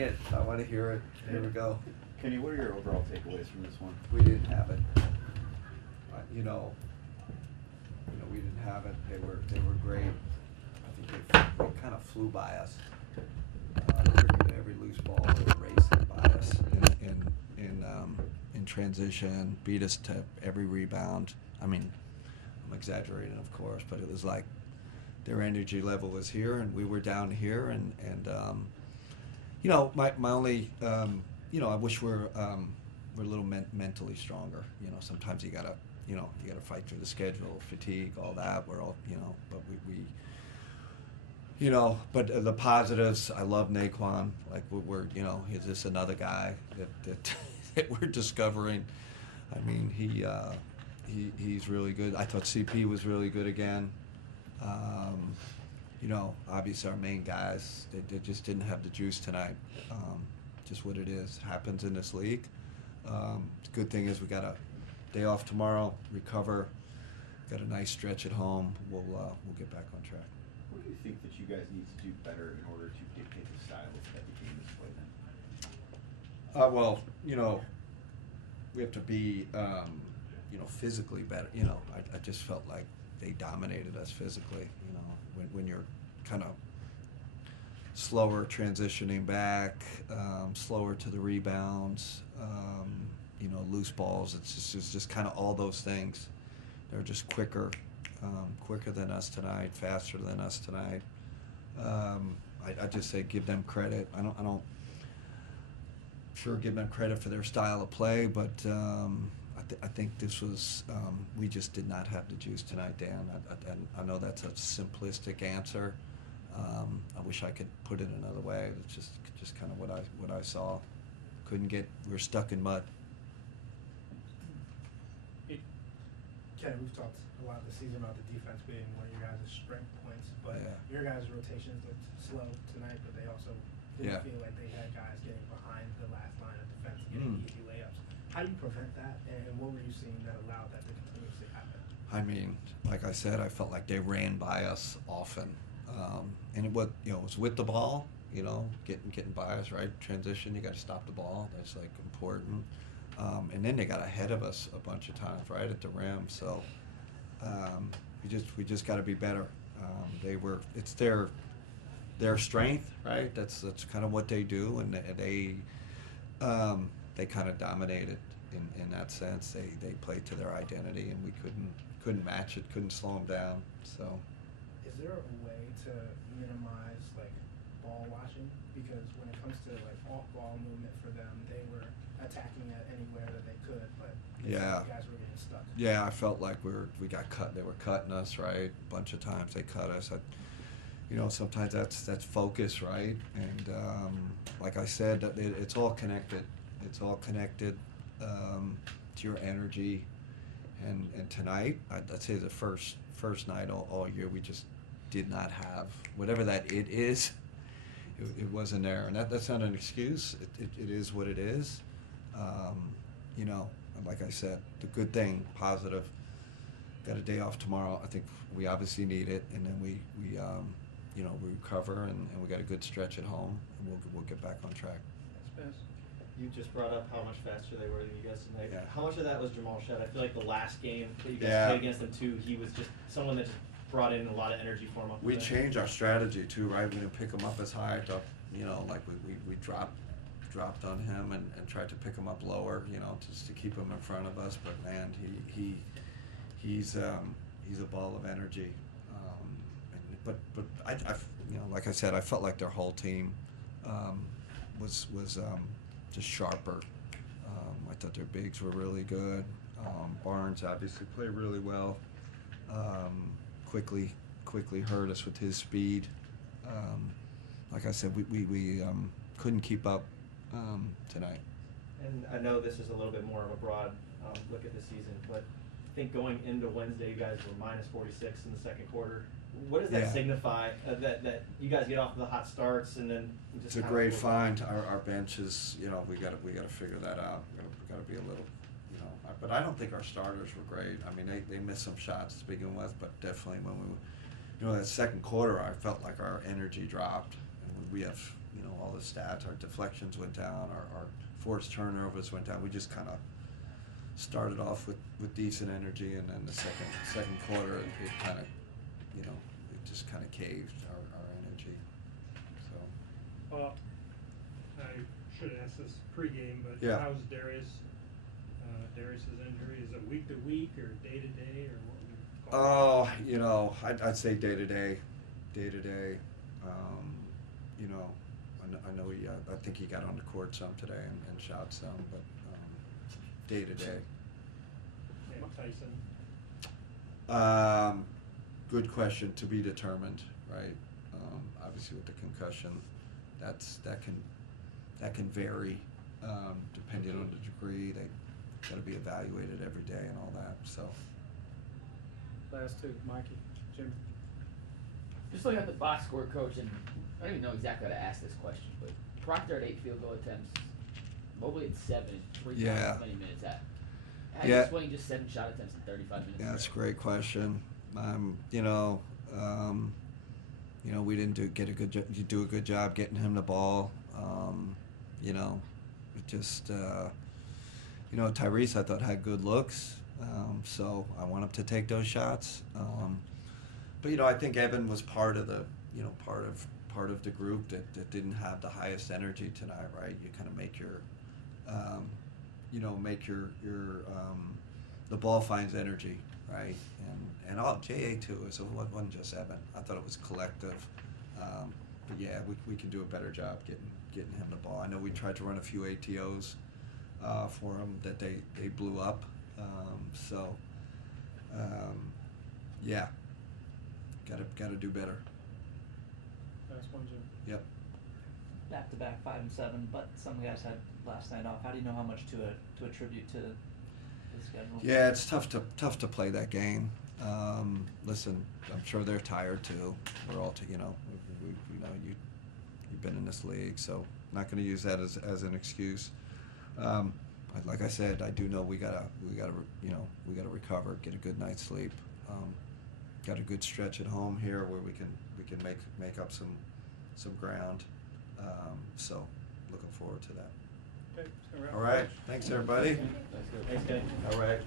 Bring it. I want to hear it. Here we go. Kenny, what are your overall takeaways from this one? We didn't have it. We didn't have it. They were great. I think they kind of flew by us. Every loose ball, they were racing by us in transition, beat us to every rebound. I mean, I'm exaggerating, of course, but it was like their energy level was here and we were down here, and my only I wish we're a little mentally stronger. Sometimes you gotta fight through the schedule, fatigue, all that. We're all but but the positives, I love Naquan. Like we're he's just another guy that that we're discovering. I mean, he's really good. I thought CP was really good again. Obviously our main guys, they just didn't have the juice tonight. Just what it is, happens in this league. The good thing is we got a day off tomorrow, recover, got a nice stretch at home. We'll get back on track. What do you think that you guys need to do better in order to dictate the style that the game is played in? We have to be, physically better. I just felt like they dominated us physically. When you're kind of slower transitioning back, slower to the rebounds, loose balls. It's just kind of all those things. They're just quicker than us tonight, faster than us tonight. I just say give them credit. I don't sure give them credit for their style of play, but I think this was we just did not have the juice tonight, Dan. I know that's a simplistic answer. I wish I could put it another way. It's just kind of what I saw. We're stuck in mud. Ken, we've talked a lot this season about the defense being one of your guys' strength points, but your guys' rotations looked slow tonight, but they also didn't feel like they had guys getting behind the last line of defense and getting easy layups. How do you prevent that, and what were you seeing that allowed that to continuously happen? I mean, like I said, I felt like they ran by us often, and it was with the ball, getting by us, right? Transition, you got to stop the ball. That's like important. And then they got ahead of us a bunch of times, right at the rim. So we just got to be better. It's their strength, right? That's kind of what they do, and they kind of dominated in that sense. They played to their identity, and we couldn't match it, couldn't slow them down. So, is there a way to minimize like ball watching? Because when it comes to like off ball movement for them, they were attacking it anywhere that they could, but you guys were getting stuck. Yeah, I felt like we got cut. They were cutting us, right? A bunch of times they cut us. Sometimes that's focus, right? And like I said, it's all connected. It's all connected to your energy. And tonight, I'd say the first night all year, we just did not have whatever that it is. It wasn't there, and that's not an excuse. It is what it is. Like I said, the good thing, positive. Got a day off tomorrow. I think we obviously need it, and then we recover, and we got a good stretch at home, and we'll get back on track. You just brought up how much faster they were than you guys tonight. Yeah. How much of that was Jamal Shedd? I feel like the last game that you guys played against them too, he was just someone that just brought in a lot of energy for him. We changed our strategy too, right? We didn't pick him up as high. Like we dropped on him and tried to pick him up lower, just to keep him in front of us. But man, he's a ball of energy. But I like I said, I felt like their whole team was just sharper. I thought their bigs were really good. Barnes obviously played really well. Quickly hurt us with his speed. Like I said, we couldn't keep up tonight. And I know this is a little bit more of a broad look at the season, but I think going into Wednesday, you guys were minus 46 in the second quarter. What does that signify? That you guys get off the hot starts and then just. It's a great find. Our bench is, we got to figure that out. We got to be a little, But I don't think our starters were great. I mean, they missed some shots to begin with, but definitely when we, that second quarter, I felt like our energy dropped. And we have you know, all the stats. Our deflections went down, our forced turnovers went down. We just kind of started off with decent energy, and then the second quarter, it kind of, you know, it just kind of caved our energy. So. I should ask this pregame, but Yeah. how's Darius? Darius's injury, is it week to week or day to day, or what would you call it? Oh, you know, I'd say day to day. You know, I know he, I think he got on the court some today and shot some, but day to day. And Tyson? Good question, to be determined, right? Obviously with the concussion, that can vary depending on the degree. They got to be evaluated every day and all that. So. Last two, Mikey, Jim. Just looking at the box score, coach, and I don't even know exactly how to ask this question, but Proctor had 8 field goal attempts, Mobley had 7, 3 times Yeah. as many minutes. How do you Yeah. explain just 7 shot attempts in 35 minutes? Yeah, that's a great question. You know, we didn't do a good job getting him the ball. You know, it just you know, Tyrese I thought had good looks, so I want him to take those shots. But you know, I think Evan was part of the part of the group that didn't have the highest energy tonight, right? You kind of make your the ball finds energy, right? And all JA too. So it wasn't just Evan. I thought it was collective. But yeah, we can do a better job getting him the ball. I know we tried to run a few ATOs for him that they blew up. Yeah, gotta do better. Last one, Jim. Yep. Back-to-back 5 and 7, but some guys had last night off. How do you know how much to attribute to the schedule? Yeah, it's tough to play that game. Listen, I'm sure they're tired too. We're all, you know, we know you've been in this league, so I'm not going to use that as an excuse. Like I said, I do know we gotta recover, get a good night's sleep. Got a good stretch at home here where we can make up some ground. So looking forward to that. Okay, so we're out. All right, thanks everybody. Thanks, guys. All right.